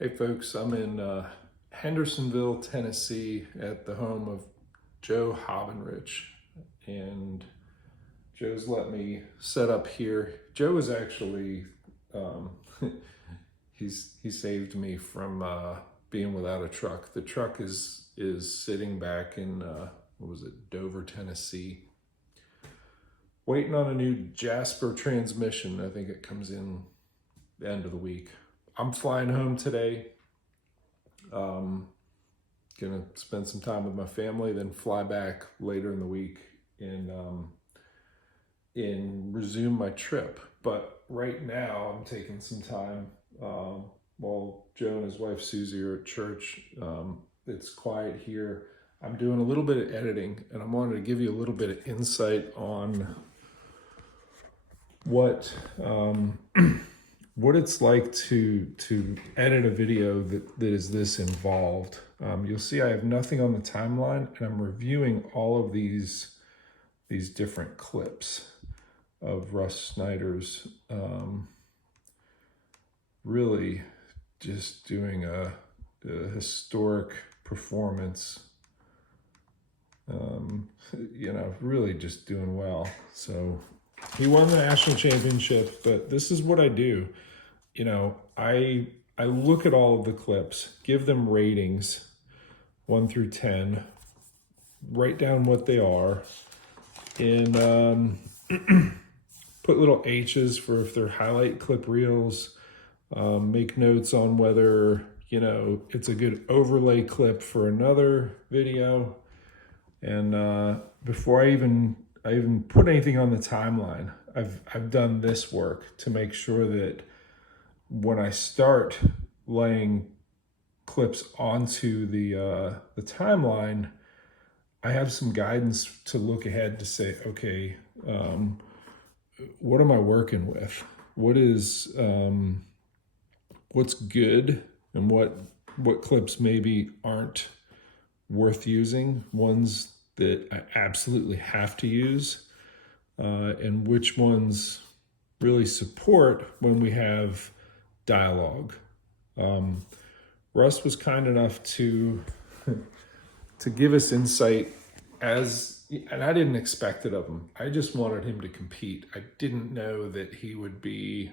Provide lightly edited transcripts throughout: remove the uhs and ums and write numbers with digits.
Hey folks, I'm in Hendersonville, Tennessee at the home of Joe Hobbenrich, and Joe's let me set up here. Joe is actually, he saved me from being without a truck. The truck is sitting back in, what was it, Dover, Tennessee, waiting on a new Jasper transmission. I think it comes in the end of the week. I'm flying home today. Gonna spend some time with my family, then fly back later in the week and resume my trip. But right now I'm taking some time while Joe and his wife Susie are at church. It's quiet here. I'm doing a little bit of editing, and I wanted to give you a little bit of insight on what what it's like to edit a video that is this involved. You'll see I have nothing on the timeline, and I'm reviewing all of these different clips of Russ Snyders, really just doing a historic performance, really just doing well. So he won the national championship, but this is what I do. I look at all of the clips, give them ratings, 1 through 10, write down what they are, and put little H's for if they're highlight clip reels, make notes on whether, it's a good overlay clip for another video. And before I even put anything on the timeline, I've done this work to make sure that when I start laying clips onto the timeline, I have some guidance to look ahead to say, okay, what am I working with? What is what's good, and what clips maybe aren't worth using, ones that I absolutely have to use, and which ones really support when we have dialogue. Russ was kind enough to give us insight, and I didn't expect it of him. I just wanted him to compete. I didn't know that he would be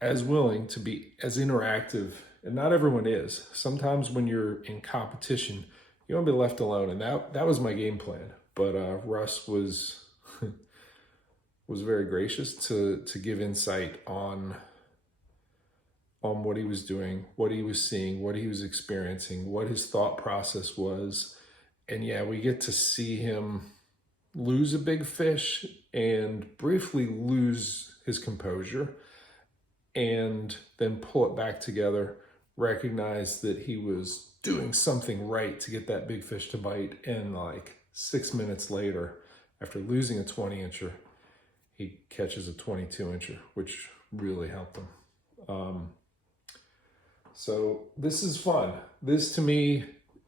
as willing to be as interactive, and not everyone is. Sometimes when you're in competition, you want to be left alone, and that was my game plan. But Russ was very gracious to give insight on what he was doing, what he was seeing, what he was experiencing, what his thought process was. And yeah, we get to see him lose a big fish and briefly lose his composure, and then pull it back together, recognize that he was doing something right to get that big fish to bite, and like 6 minutes later, after losing a 20-incher, he catches a 22-incher, which really helped him. So this is fun. This, to me,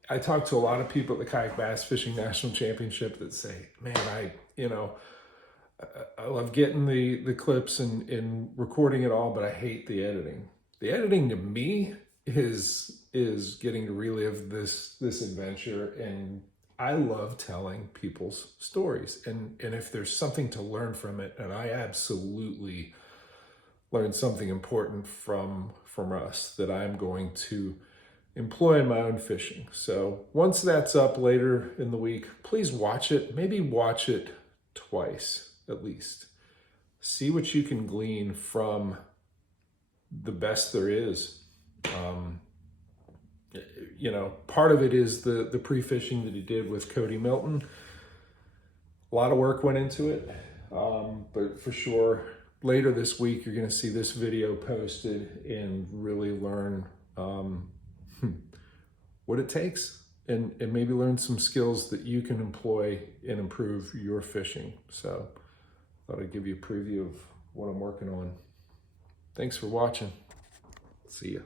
I talk to a lot of people at the Kayak Bass Fishing National Championship that say, man, I love getting the clips and recording it all, but I hate the editing. The editing to me is getting to relive this adventure, and I love telling people's stories. And if there's something to learn from it, and I absolutely learned something important from us that I'm going to employ in my own fishing. So once that's up later in the week, please watch it. Maybe watch it twice at least. See what you can glean from the best there is. Part of it is the pre-fishing that he did with Cody Milton. A lot of work went into it, but for sure, later this week, you're going to see this video posted and really learn what it takes, and maybe learn some skills that you can employ and improve your fishing. So I thought I'd give you a preview of what I'm working on. Thanks for watching. See ya.